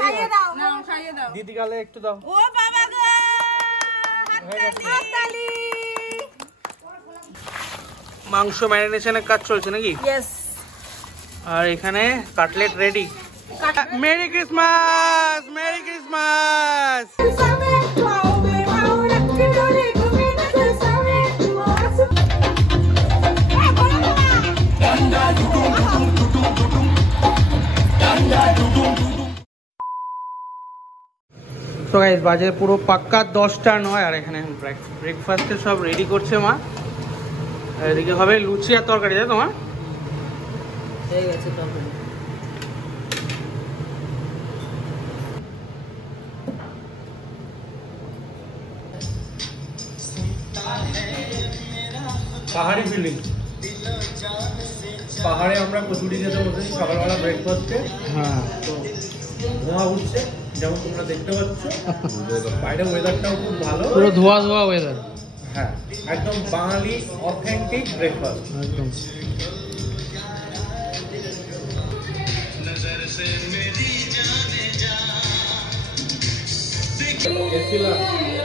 খাইয়ে দাও, না খাইয়ে দাও, দিদি গালে একটু দাও। ও বাবা গো, হাততালি। মাংস ম্যারিনেশনের কাজ চলছে নাকি? ইয়েস। আর এখানে cutlet ready. Merry Christmas, merry Christmas. তো গাইস বাজে পুরো পাক্কা 10টা 9 আর এখানে ব্রেকফাস্টে সব রেডি করছে মা। আর এদিকে হবে লুচি আর তরকারি, তাই তো মা? হয়ে গেছে তরকারি। পাহাড়ি ফিলিং। পাহাড়ে আমরা কচুরি খেতে বসেছি সকালবেলা ব্রেকফাস্টে। হ্যাঁ, তো ধোঁয়া উঠছে যেমন তোমরা দেখতে পাচ্ছ। বাইরে ওয়েদারটাও খুব ভালো, পুরো ধোঁয়া ধোঁয়া ওয়েদার। হ্যাঁ, একদম বাঙালি অথেন্টিক ব্রেকফাস্ট একদম। গেছিলাম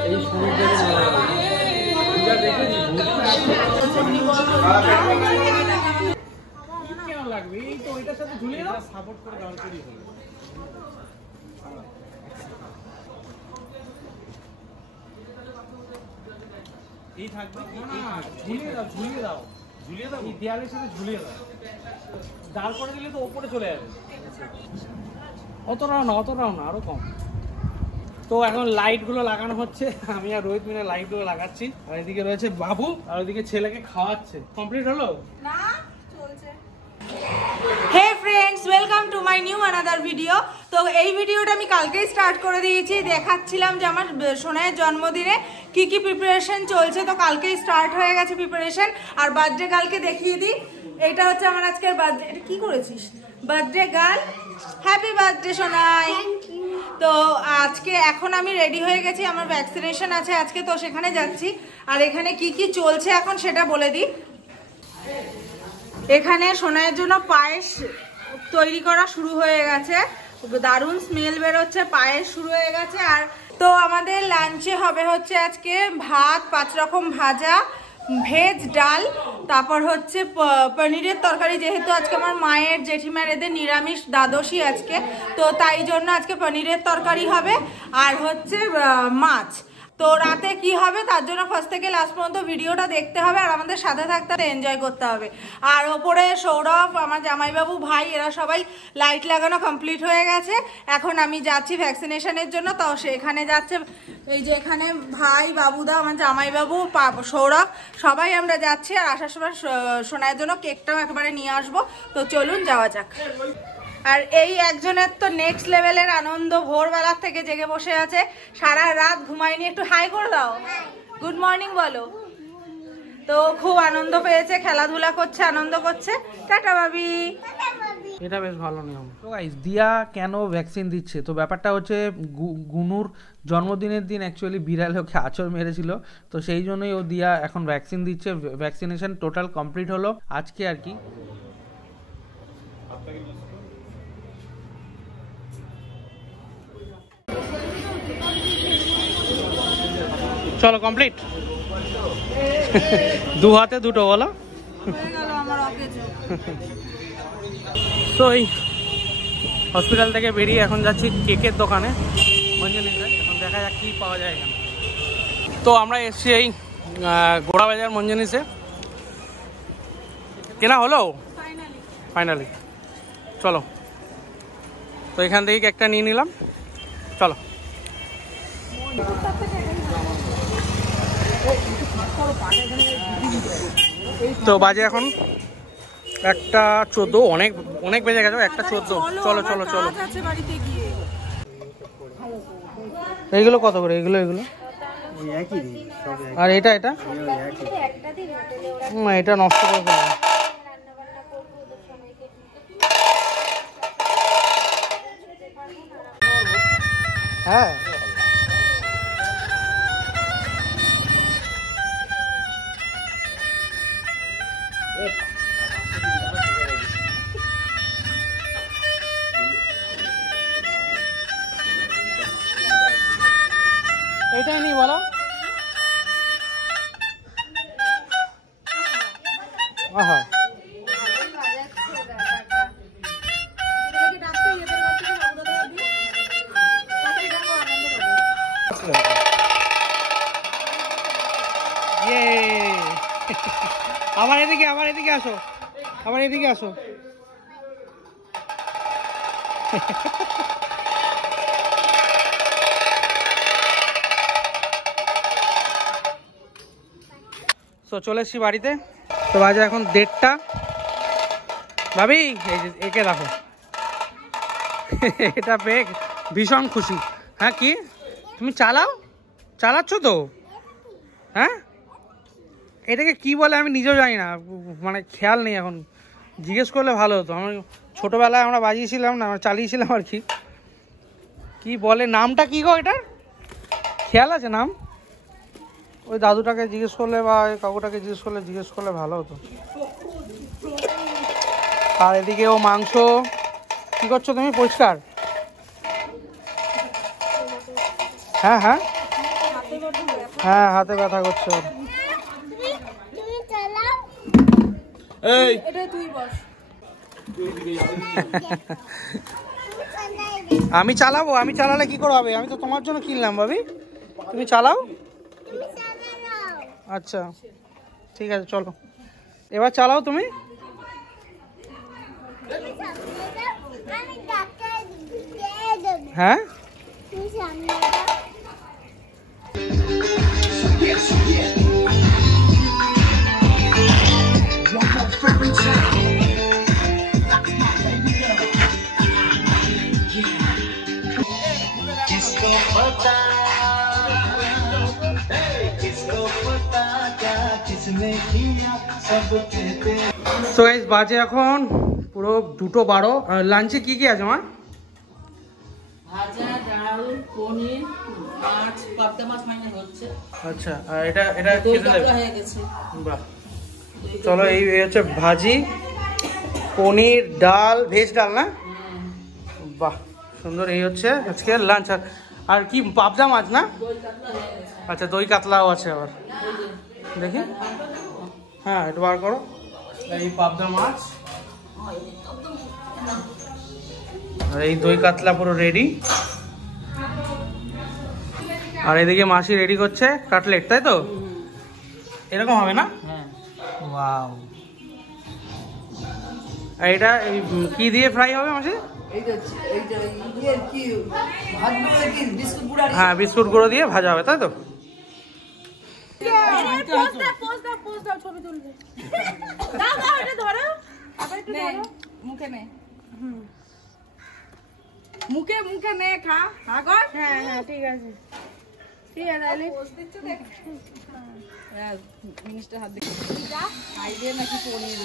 এই সমুদ্রের পূজা দেখেছি, কেন লাগবে? এই তো ওইটার সাথে ঝুলিয়ে দাও, সাপোর্ট করে দাঁড় করিয়ে হলো। এই থাকবে, ঝুলিয়ে দাও, ঝুলিয়ে দাও, ঝুলিয়ে দাও, এই দেয়ালের সাথে ঝুলিয়ে দাও। দাঁড় করে দিলে তো ওপরে চলে যাবে। অতটাও না, অতটাও না, আরো কম। তো এখন লাইট গুলো লাগানো হচ্ছে, আমি আর রোহিত মিলে লাইট গুলো লাগাচ্ছি। আর এদিকে রয়েছে বাবু, আর ওইদিকে ছেলেকে খাওয়াচ্ছে। কমপ্লিট হলো না, চলছে। Hey friends, welcome to my new another video. তো এই ভিডিওটা আমি কালকেই স্টার্ট করে দিয়েছি, দেখাচ্ছিলাম যে আমার সোনাইয়ের জন্মদিনে কি কি প্রিপারেশন চলছে। তো কালকেই স্টার্ট হয়ে গেছে প্রিপারেশন। আর বার্থডে গার্লকে দেখিয়ে দিই, এটা হচ্ছে আমার আজকের বার্থডে। এটা কি করেছিস? Birthday girl, happy birthday Sonai. তো আজকে এখন আমি রেডি হয়ে গেছি, আমার ভ্যাকসিনেশন আছে আজকে, তো সেখানে যাচ্ছি। আর এখানে কি কি চলছে এখন সেটা বলে দিই। এখানে সোনাইয়ের জন্য পায়েস তৈরি করা শুরু হয়ে গেছে, দারুণ স্মেল বেরোচ্ছে, পায়েস শুরু হয়ে গেছে। আর তো আমাদের লাঞ্চে হবে হচ্ছে আজকে ভাত, 5 রকম ভাজা, ভেজ ডাল, তারপর হচ্ছে পনিরের তরকারি। যেহেতু আজকে আমার মায়ের জেঠিমার এদের নিরামিষ দ্বাদশী আজকে, তো তাই জন্য আজকে পনিরের তরকারি হবে। আর হচ্ছে মাছ। তো রাতে কি হবে তার জন্য ফার্স্ট থেকে লাস্ট পর্যন্ত ভিডিওটা দেখতে হবে, আর আমাদের সাথে থাকতে এনজয় করতে হবে। আর ওপরে সৌরভ, আমার জামাইবাবু, ভাই, এরা সবাই লাইট লাগানো কমপ্লিট হয়ে গেছে। এখন আমি যাচ্ছি ভ্যাকসিনেশনের জন্য, তো সেখানে যাচ্ছে এই যে এখানে ভাই, বাবুদা, আমার জামাইবাবু, সৌরভ, সবাই আমরা যাচ্ছি। আর আসার সময় সোনাইয়ের জন্য কেকটাও একবারে নিয়ে আসবো। তো চলুন যাওয়া যাক। আর এই একজনের তো নেক্সট লেভেলের আনন্দ, ভোরবেলার থেকে জেগে বসে আছে, সারা রাত ঘুমায়নি। একটু হাই করে দাও, গুড মর্নিং বলো। তো খুব আনন্দ পেয়েছে, খেলাধুলা করছে, আনন্দ করছে। টাটা ভাবি। এটা বেশ ভালো নিয়ম। তো গাইস, দিয়া কেন ভ্যাকসিন দিচ্ছে? তো ব্যাপারটা হচ্ছে গুনুর জন্মদিনের দিন অ্যাকচুয়ালি বিড়াল ওকে আঁচড় মেরেছিল, তো সেই জন্যই ও দিয়া এখন ভ্যাকসিন দিচ্ছে। ভ্যাকসিনেশন টোটাল কমপ্লিট হলো আজকে আর কি। চলো কমপ্লিট। দু হাতে দুটো বলো। তো এই হসপিটাল থেকে বেরিয়ে এখন যাচ্ছি কেকের দোকানে মঞ্জুনিতে। এখন দেখা যাক কি পাওয়া যায় এখানে। তো আমরা এসছি এই গোড়াবাজার মঞ্জুনিসে। কেনা হলো ফাইনালি। চলো, তো এখান থেকে কেকটা নিয়ে নিলাম। চলো। তো বাজে এখন 1:14, অনেক অনেক বেজে গেছে, 1:14। চলো চলো চলো। এইগুলো কত করে? এগুলো আর এটা এটা এটা নষ্ট করে ফেলবো। হ্যাঁ, এটাই নি বলো। আহা আমার এদিকে আসো, আমার এদিকে আসো। তো চলে এসছি বাড়িতে। তো বাজে এখন 1:30। ভাবি এই যে একে দেখো, এটা পেয়ে ভীষণ খুশি। হ্যাঁ কি তুমি চালাচ্ছ তো? হ্যাঁ এটাকে কি বলে আমি নিজেও জানি না, মানে খেয়াল নেই এখন, জিজ্ঞেস করলে ভালো হতো। আমি ছোটোবেলায় আমরা বাজিয়েছিলাম না, আমরা চালিয়েছিলাম আর কি। কি বলে নামটা কি গো এটার, খেয়াল আছে নাম? ওই দাদুটাকে জিজ্ঞেস করলে বা ওই কাকুটাকে জিজ্ঞেস করলে ভালো হতো। আর এদিকে ও মাংস কি করছো তুমি? পরিষ্কার? হ্যাঁ হ্যাঁ হ্যাঁ, হাতে ব্যথা করছে ওর। আমি চালাবো? আমি চালালে কি করে হবে? আমি তো তোমার জন্য কিনলাম ভাবি, তুমি চালাও। আচ্ছা ঠিক আছে চলো, এবার চালাও তুমি। হ্যাঁ তো গাইস বাজে এখন পুরো 2:12। লাঞ্চে কি কি আছে আমার? ভাজা, ডাল, পনির, মাছ, পাবদা মাছ ফাইনাল হচ্ছে। আচ্ছা আর এটা দই খেতে দেবে? কাতলা হয়ে গেছে। বাহ চলো, এই হচ্ছে ভাজি, পনির, ডাল, ভেজ ডাল না? বাহ সুন্দর। এই হচ্ছে আজকে লাঞ্চ। আর কি পাবদা মাছ না? দই কাতলা হয়ে গেছে। আচ্ছা দই কাতলাও আছে আবার, দেখি। হ্যাঁ একটু বার করো। এই পাবদা মাছ আর এই দই কাতলা পুরো রেডি। আর এদিকে মাসি রেডি করছে কাটলেট, তাই তো? এরকম হবে না? হ্যাঁ ওয়াও। আর এটা কি দিয়ে ফ্রাই হবে মাসি? হ্যাঁ বিস্কুট গুঁড়ো দিয়ে ভাজা হবে, তাই তো? মুখে মুখে নে খা। হ্যাঁ হ্যাঁ ঠিক আছে ঠিক আছে। জিনিসটা হাত দেখে খাইবে নাকি পনির?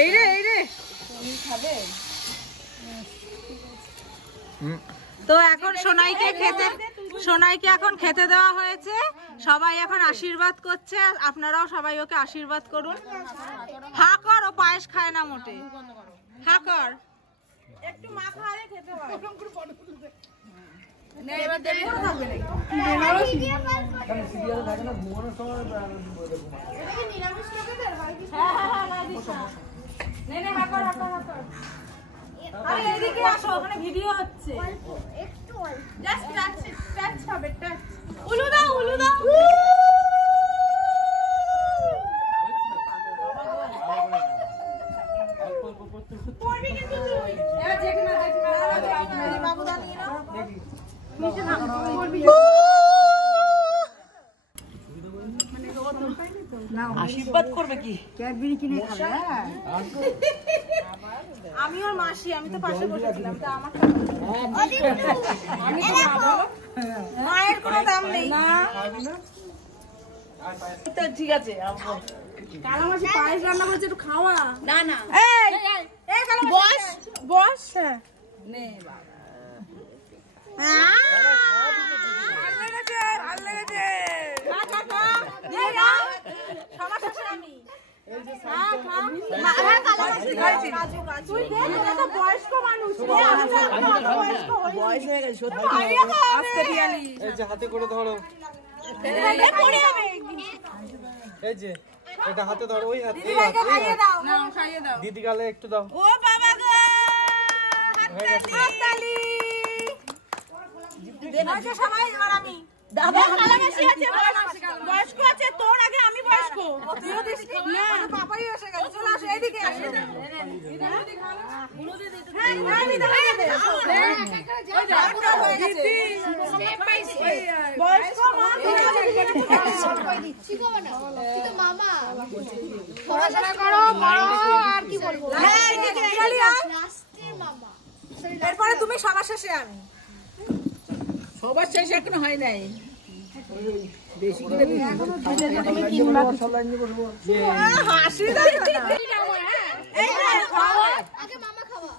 এই রে পনির খাবে? তো এখন সোনাইকে এখন খেতে দেওয়া হয়েছে। সবাই এখন আশীর্বাদ করছে, আপনারাও সবাই ওকে আশীর্বাদ করুন। হা কর, ও পায়েস খায় না মোটে। হা কর, একটু মাথা আরে খেতে হয়। এবার দেরি করে থাকবে নাকি? আরে এদিকে আসো, ওখানে ভিডিও হচ্ছে। জাস্ট টাচ হবে, টাচ। উলু দাও। পড়বি কিন্তু তুই। এবার দেখনা বাবুদা নিয়ে নাও। নিচে থাকো, পড়বি। আশীর্বাদ করবে কি? ক্যাডবেরি কিনে খাবে। আমি ওর মাসি, আমি তো পাশে বসেছিলাম, তা আমার মায়ের কোনো দাম নেই না। তো ঠিক আছে, কালা মাসি পায়েস রান্না করেছে, একটু খাওয়া। না না এই কালা মাসি বস। নে বাবা, ভালো লেগেছে। খা। এই নাও, সবার শেষে আমি। বয়স্ক মানুষ বয়স হয়ে গেছে এই যে হাতে করে ধরো, এই যে এটা হাতে ধরো, ওই হাতে দিদি গালে একটু দাও। ও বাবা গো, হাততালি দেখাচ্ছে সবাই। এবার আমি দাদা কালামাসি আছে, বয়স্ক আছে, তোর আগে আমি বয়স্ক। তুইও দিস না, পাপাই এসে গেছে। চলে আসো এদিকে, আসো বয়স্ক মা মামা পড়াশোনা করো, আর কি বলবো। এরপরে তুমি সবার শেষে আমি। সবার শেষ এখনো হয় নাই। হাসি দেয় না। আগে মামা খাওয়া।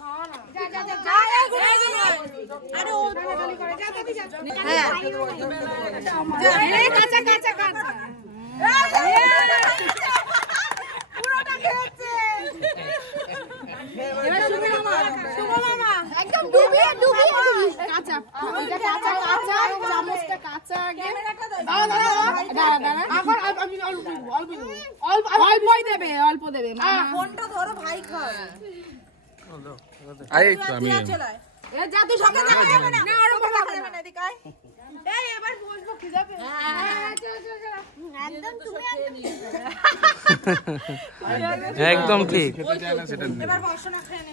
একদম ডুবিয়ে ডুবিয়ে দিস। কাঁচা এটা কাঁচা কাঁচা চামচটা কাঁচা আগে অল্পই দেবে, অল্প দেবে। ফোনটা ধরো, ভাই খাও। আরে তো আমি যা তুই সঙ্গে দেখা যাবে না, আরো দেখা যাবে না। এদিকে আয়। এই এবার বসবো, কি যাবে? একদম তুমি একদম ঠিক। এবার বসো না, খেয়ে নে।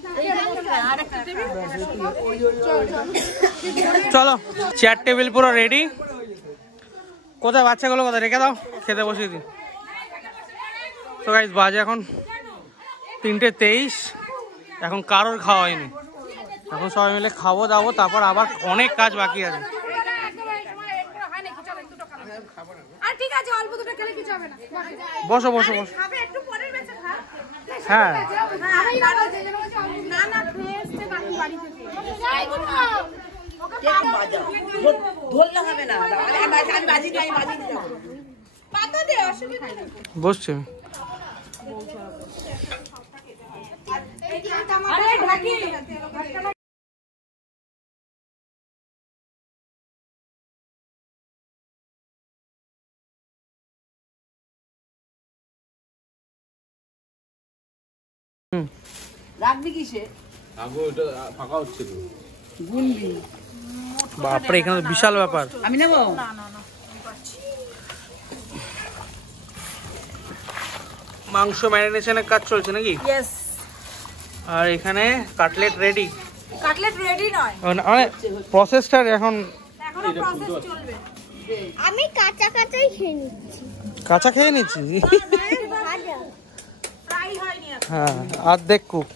চলো, চেয়ার টেবিল পুরো রেডি। কোথায় বাচ্চাগুলো, কোথায় রেখে দাও, খেতে বসিয়ে দিই। তো গাইস বাজে এখন 3:23, এখন কারোর খাওয়া হয়নি। এখন সবাই মিলে খাবো দাবো, তারপর আবার অনেক কাজ বাকি আছে। আর ঠিক আছে, অল্প দুটো খেলে কিছু হবে না। বসো বসো বসো। খাবে একটু পরের বেঁচে খা। হ্যাঁ না না, ফ্রেশ তে বাকি বাড়ি থেকে। ধরলে হবে না, আমি বাজি দিই, পাতা দে, অসুবিধা নেই। বসছি। আরে ঢাকি। রাখবি কিসে? ফাঁকা হচ্ছে তো। গুনবি। বাপরে, এখানে বিশাল ব্যাপার। আমি নেবো। মাংস ম্যারিনেশনের কাজ চলছে নাকি? ইয়েস, আর এখানে কাটলেট রেডি। কাটলেট রেডি নয়, মানে প্রসেসটা এখন এখনো প্রসেস চলবে। আমি কাঁচা কাঁচাই খেয়ে নিচ্ছি। কাঁচা খেয়ে নিচ্ছি। ভাজা ফ্রাই হয়নি এখন। হ্যাঁ, অর্ধেক কুক।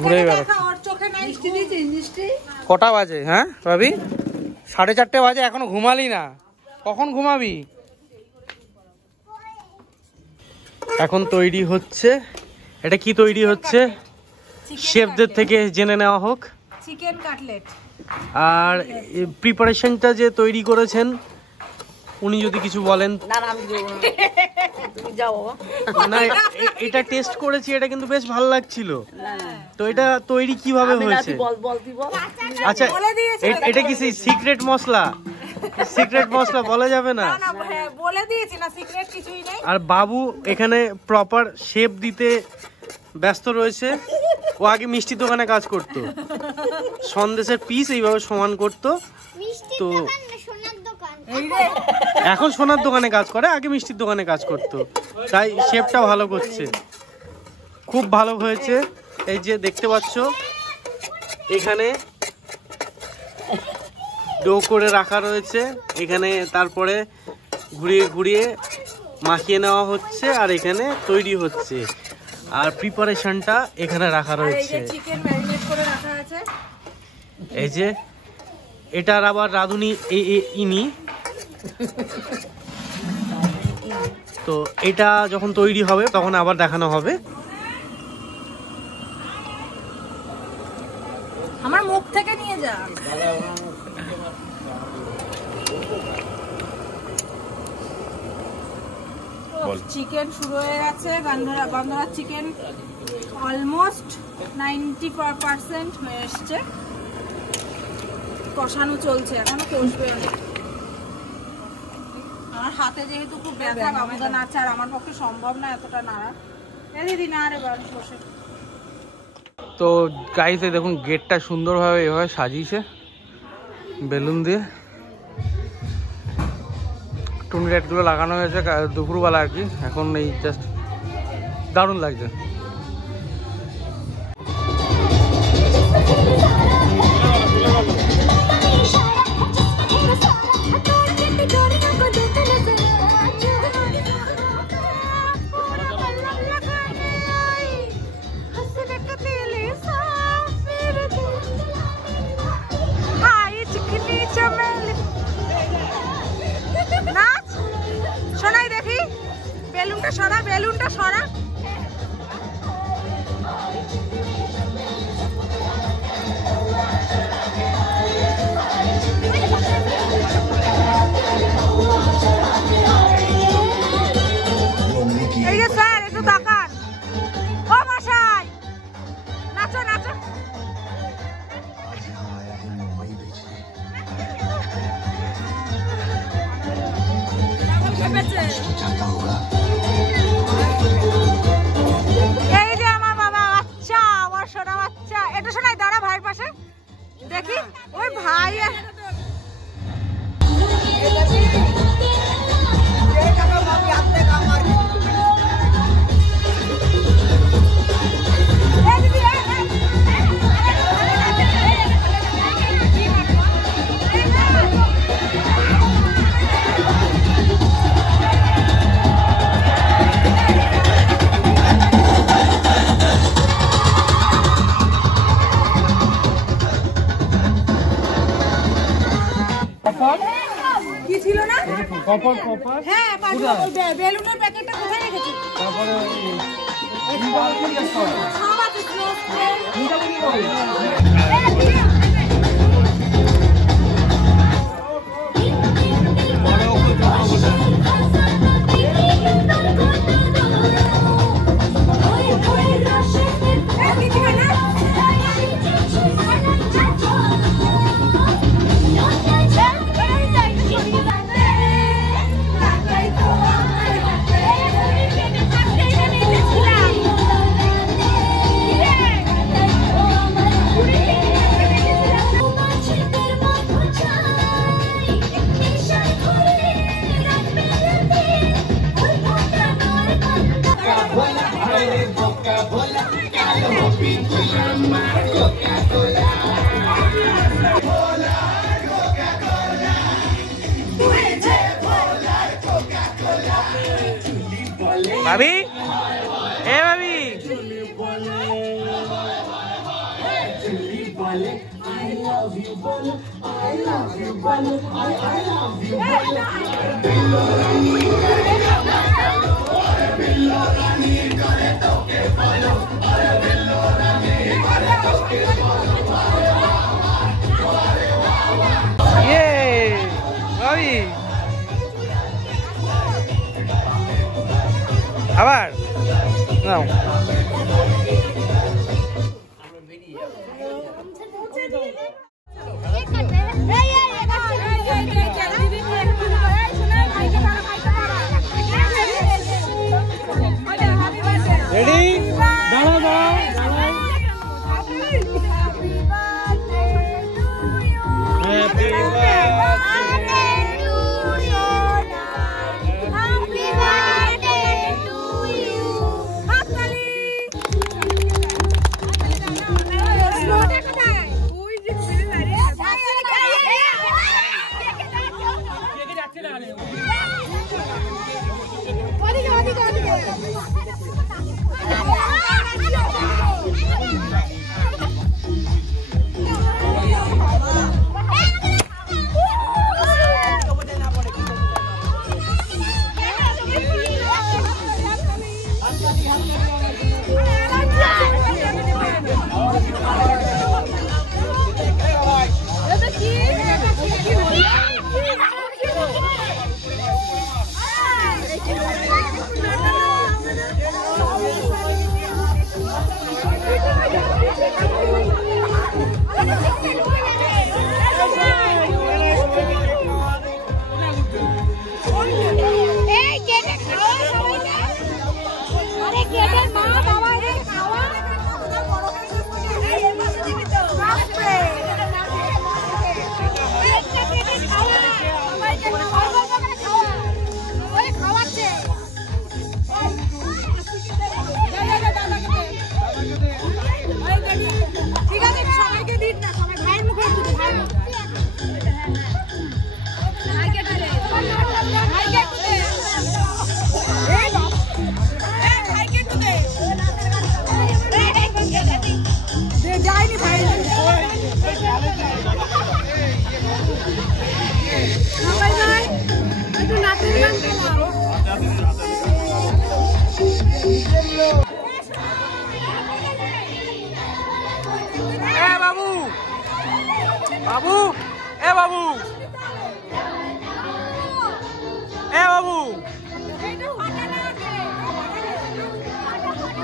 ঘুরে বেড়াচ্ছে। ওর চোখে নাই মিষ্টি দিয়েছি, মিষ্টি। কটা বাজে? হ্যাঁ ভাবি, 4:30 বাজে, এখনো ঘুমালি না? কখন ঘুমাবি? এখন তৈরি হচ্ছে। এটা কি তৈরি হচ্ছে শেফদের থেকে জেনে নেওয়া হোক। Chicken cutlet. আর প্রিপারেশনটা যে তৈরি করেছেন উনি যদি কিছু বলেন। না না, আমি দেবো না। তুমি যাও বাবা। না, এটা টেস্ট করেছি, এটা কিন্তু বেশ ভালো লাগছিল। তো এটা তৈরি কিভাবে হয়েছে? বল বল, তুই বল। আচ্ছা, এটা কি সিক্রেট মশলা? সিক্রেট মশলা বলা যাবে না। না না, হ্যাঁ, বলে দিয়েছি না, সিক্রেট কিছুই নেই। আর বাবু এখানে প্রপার শেপ দিতে ব্যস্ত রয়েছে। ও আগে মিষ্টি দোকানে কাজ করত, সন্দেশের পিস এইভাবে সমান করত। মিষ্টির তো দোকান না, সোনার দোকান। এখন সোনার দোকানে কাজ করে, আগে মিষ্টির দোকানে কাজ করত, তাই শেপটা ভালো করছে। খুব ভালো হয়েছে। এই যে দেখতে পাচ্ছ, এখানে ডো করে রাখা রয়েছে, এখানে তারপরে ঘুরিয়ে ঘুরিয়ে মাখিয়ে নেওয়া হচ্ছে, আর এখানে তৈরি হচ্ছে। আর প্রিপারেশনটা এখানে রাখা আর এই রয়েছে। যে চিকেন ম্যারিনেট করে রাখা আছে। এই যে এটার আবার রাঁধুনি ইনি। তো এটা যখন তৈরি হবে তখন আবার দেখানো হবে। আমার মুখ থেকে নিয়ে যা। চিকেন শুরু হয়ে গেছে। বান্দরা চিকেন অলমোস্ট 90% হয়ে এসছে, কষানো চলছে, এখনো কষবে। আমার হাতে যেহেতু খুব ব্যথা, বাবুদা নাড়ছে, আর আমার পক্ষে সম্ভব না এতটা নাড়া। দিদি না রে বাড়ি বসে। তো গাইস এই দেখুন গেটটা সুন্দরভাবে এভাবে সাজিয়েছে বেলুন দিয়ে, টুনি লাইটগুলো লাগানো হয়েছে দুপুরবেলা আর কি। এখন এই জাস্ট দারুণ লাগছে। শোনাই দেখি বেলুনটা সরা, বেলুনটা সরা। এই যে স্যার একটু তাকান, ও মশাই নাচো নাচো। এই যে আমার বাবা বাচ্চা, আমার সোনা বাচ্চা। এটা শোনাই দাঁড়া ভাইয়ের পাশে দেখি। ওই ভাই কি ছিল না? হ্যাঁ, বেলুনের প্যাকেটটা কোথায় রেখেছি? ভাবি, এ ভাবি, ভাবি আবার নাও। রেডি? দাঁড়াও দাঁড়াও দাঁড়াও। Happy birthday to you, happy birthday to you. হাততালি।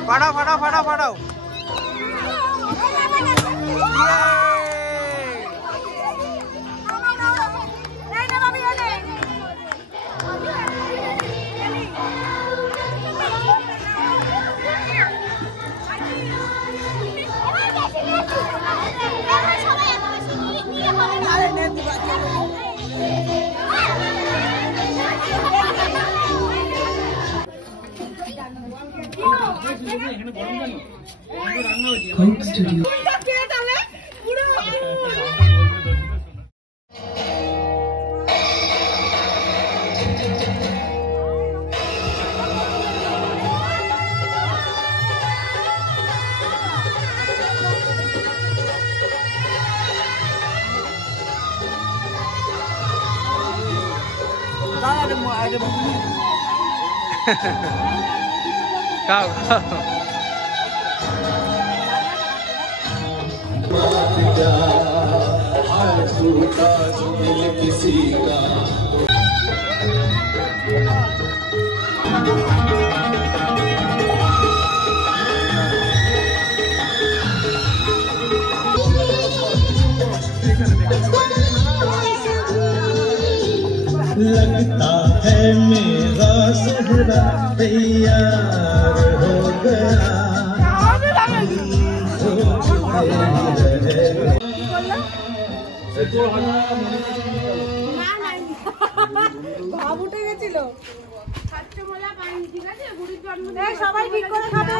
ফাটাও ফাটাও ফাটাও ফাটাও। খাও খাও। लगता है मेरा सहरा तैयार हो गया। ভাব উঠে গেছিল। সবাই ঠিক করে খাবে।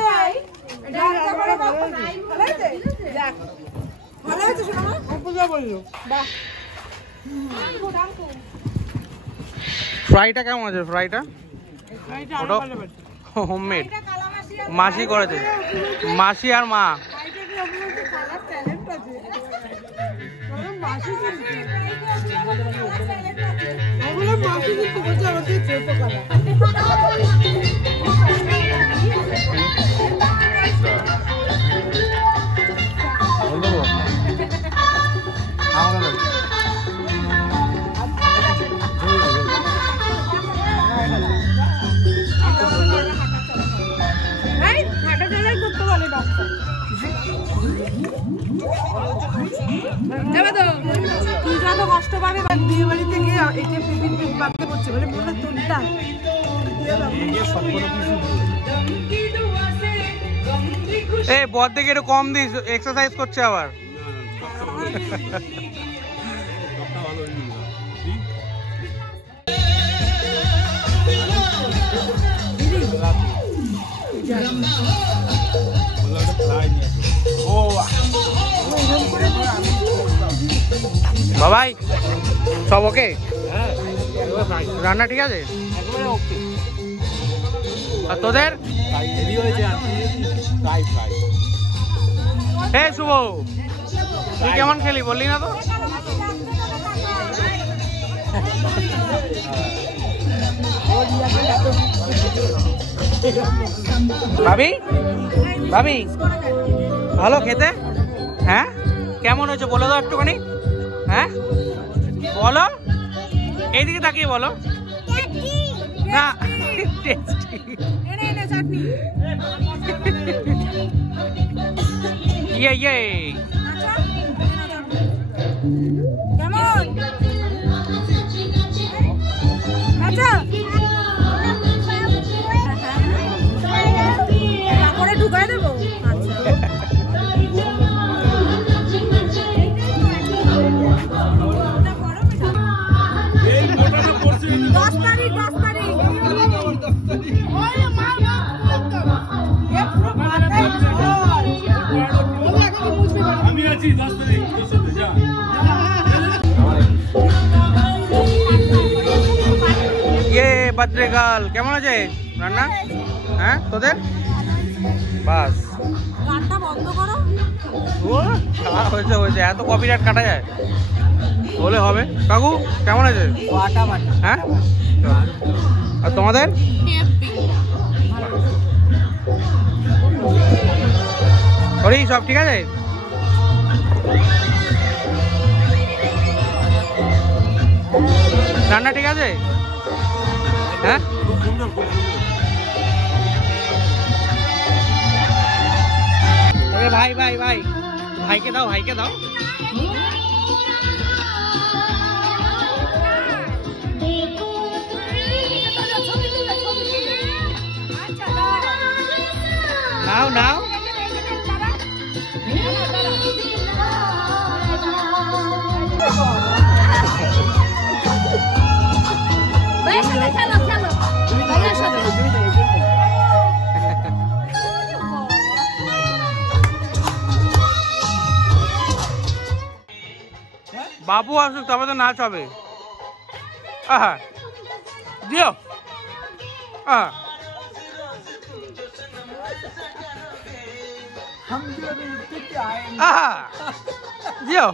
ভালো হয়েছে শোনো। ফ্রাইটা কেমন আছে? ফ্রাইটা হোমমেড মাসি করেছে, মাসি আর মা। তুই যত কষ্ট পাবে বিয়ে বাড়িতে গিয়ে এটা পিপির ভাবতে করছে বলে বলে তুলটা এই বদ থেকে একটু কম দিস, এক্সারসাইজ করছে আবার। বাবাই সব ওকে? রান্না ঠিক আছে? আর তোদের? হে শুভ, তুই কেমন খেলি বললি না তো? ভাবি ভাবি ভালো খেতে? হ্যাঁ কেমন হয়েছে বলে দাও একটুখানি। হ্যাঁ বলো, এইদিকে তাকিয়ে বলো। না ইয়ে ইয়ে কেমন আচ্ছা করে ঢুকাই দেবো। বাদ্রেগাল কেমন আছে রান্না? হ্যাঁ তোদের? বাস গানটা বন্ধ করো। হয়েছে হয়েছে, এত কপিরাইট কাটা যায় বলে হবে। কাকু কেমন আছে? হ্যাঁ আর তোমাদের? সরি সব ঠিক আছে? রান্না ঠিক আছে? হ্যাঁ ভাই ভাই ভাই ভাইকে দাও, ভাইকে দাও। নাও নাও। বাবু আসুক তবে তো নাচ হবে। আহা দিও, আহা আহা দিও।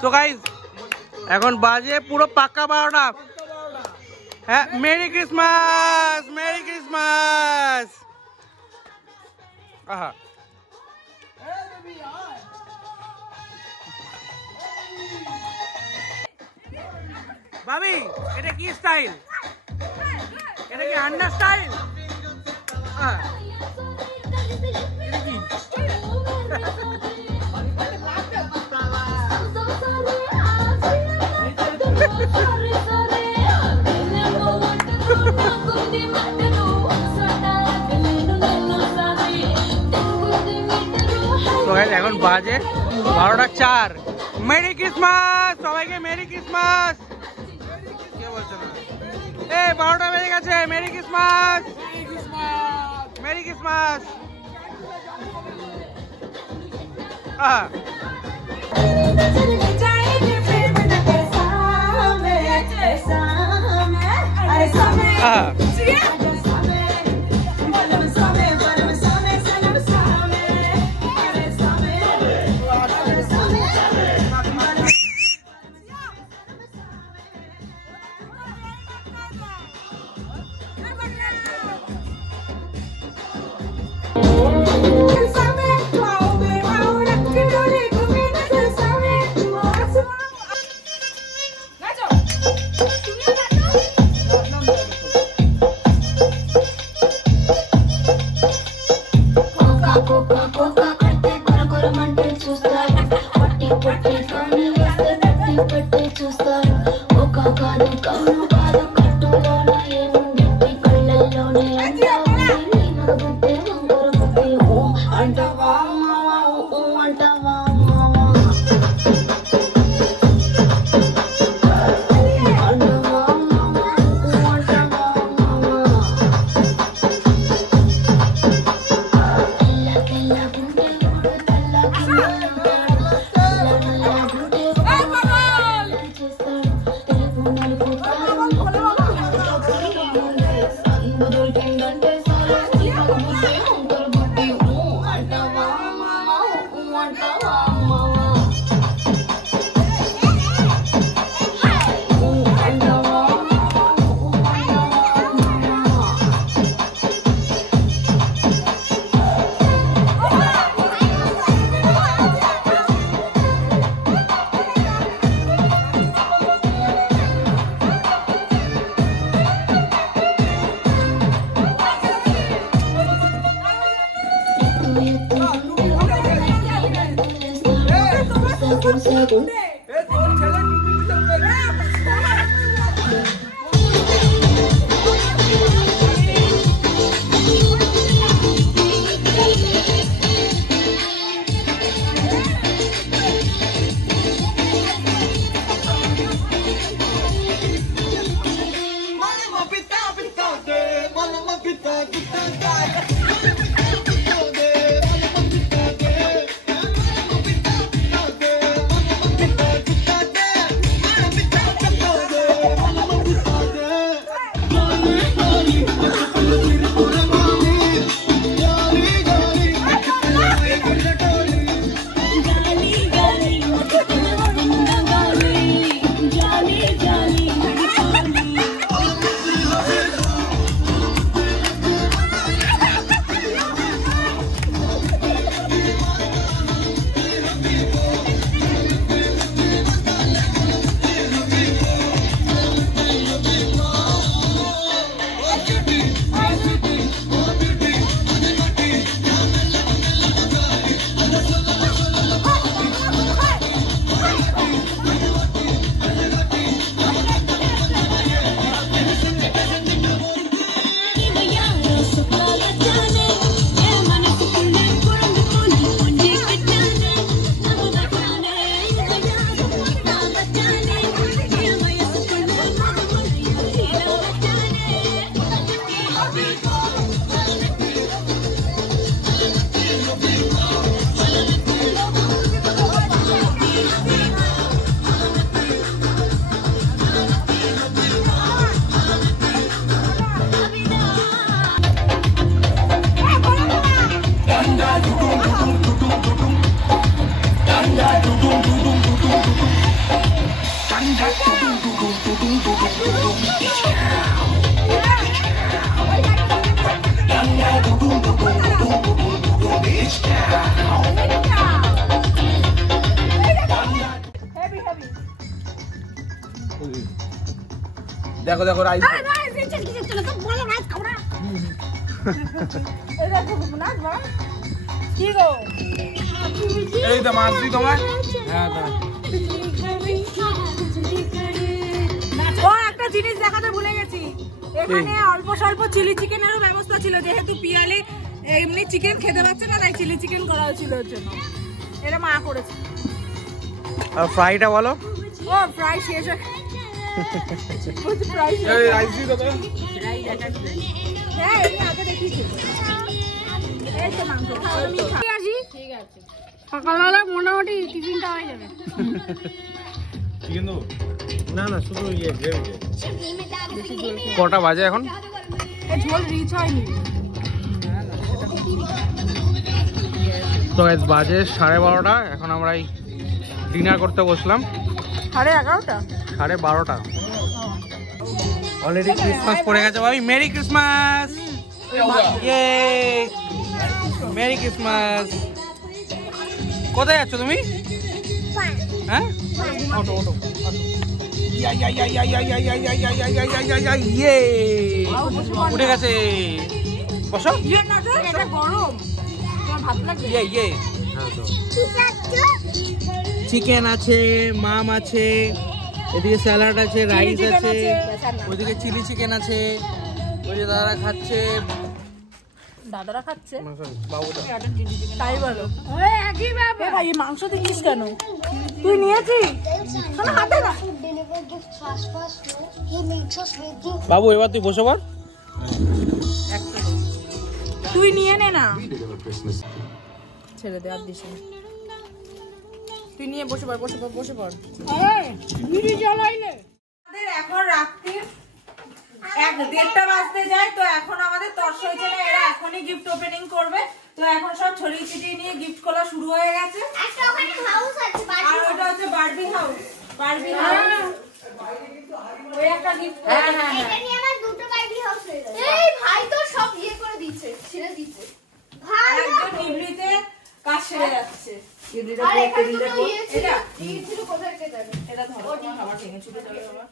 তো গাইস এখন বাজে পুরো পাক্কা 12টা। হ্যাঁ, মেরি ক্রিসমাস, মেরি ক্রিসমাস। আহা ভাবি, এটা কি স্টাইল? এটা কি আন্না স্টাইল? এটা কি? এখন বাজে 12:04। মেরি ক্রিসমাস সবাইকে, মেরি ক্রিসমাস। কে বলছে না? 12টা বেজে গেছে। Merry Christmas, merry Christmas. দেখো দেখো রাইস কি গো এই তো মাছ দিই তোমায়। হ্যাঁ দাঁড়া। ও একটা জিনিস দেখাতে ভুলে গেছি, এখানে অল্প স্বল্প চিলি চিকেনেরও ব্যবস্থা ছিল, যেহেতু পিয়ালি এমনি চিকেন খেতে পারছে না, তাই চিলি চিকেন করা হয়েছিল ওর জন্য। এটা মা করেছে। আর ফ্রাইটা বলো। ও ফ্রাই শেষ হয়ে ফ্রাই এই রাইস দিই তো। হ্যাঁ এই আগে দেখিয়েছি। এই তো মাংস খাওয়া আমি খাই। ঠিক আছে সকালবেলা মোটামুটি টিফিনটা হয়ে যাবে। চিকেন দেবো? না না শুধু ইয়ে গ্রেভি। কটা বাজে এখন? এই ঝোল রিচ হয়নি। তো গাইস বাজে 12:30। এখন আমরা এই ডিনার করতে বসলাম। 11:30। 12:30। অলরেডি ক্রিসমাস পড়ে গেছে ভাই। Merry Christmas. ইয়ে মেরি ক্রিসমাস। কোথায় যাচ্ছ তুমি? হ্যাঁ অটো অটো উঠে গেছে। বসো। ইয়ে না তো এটা গরম, তোমার ভাত লাগবে? ইয়ে চিকেন আছে, মাম আছে, এদিকে স্যালাড আছে, রাইস আছে, ওইদিকে চিলি চিকেন আছে, ওই যে দাদা খাচ্ছে। দাদারা খাচ্ছে বাবুটা তাই বলো। একই ব্যাপার। ভাই মাংস দিচ্ছিস কেন? তুই নিয়েছিস? শোনো হাতে না। বাবু এবার তুই বসে পড়। তুই নিয়ে নে না। ছেড়ে দে আর দিস না। তুই নিয়ে বসে পড়, বসে পড়, বসে পড়। বিড়ি জ্বালাইলে আমাদের এখন রাত্রির 1:30 বাজতে যায়, তো এখন আমাদের তর্স হয়েছে না, এরা এখনই গিফট ওপেনিং করবে। তো এখন সব ছড়িয়ে ছিটিয়ে নিয়ে গিফট খোলা শুরু হয়ে গেছে। আর ওটা হচ্ছে বারবি হাউস। বারবি হাউস ওই একটা গিফট। হ্যাঁ হ্যাঁ এই ভাই তো সব ইয়ে করে দিচ্ছে, ছেড়ে দিচ্ছে ভাই। একদম নিভৃতে কাজ সেরে যাচ্ছে। আর এখানে দুটো ইয়ে ছিল, এটা ইয়ে ছিল কোথায় কে জানে। এটা ধরো, তোমার খাবার ভেঙে ছুটে যাবে বাবা।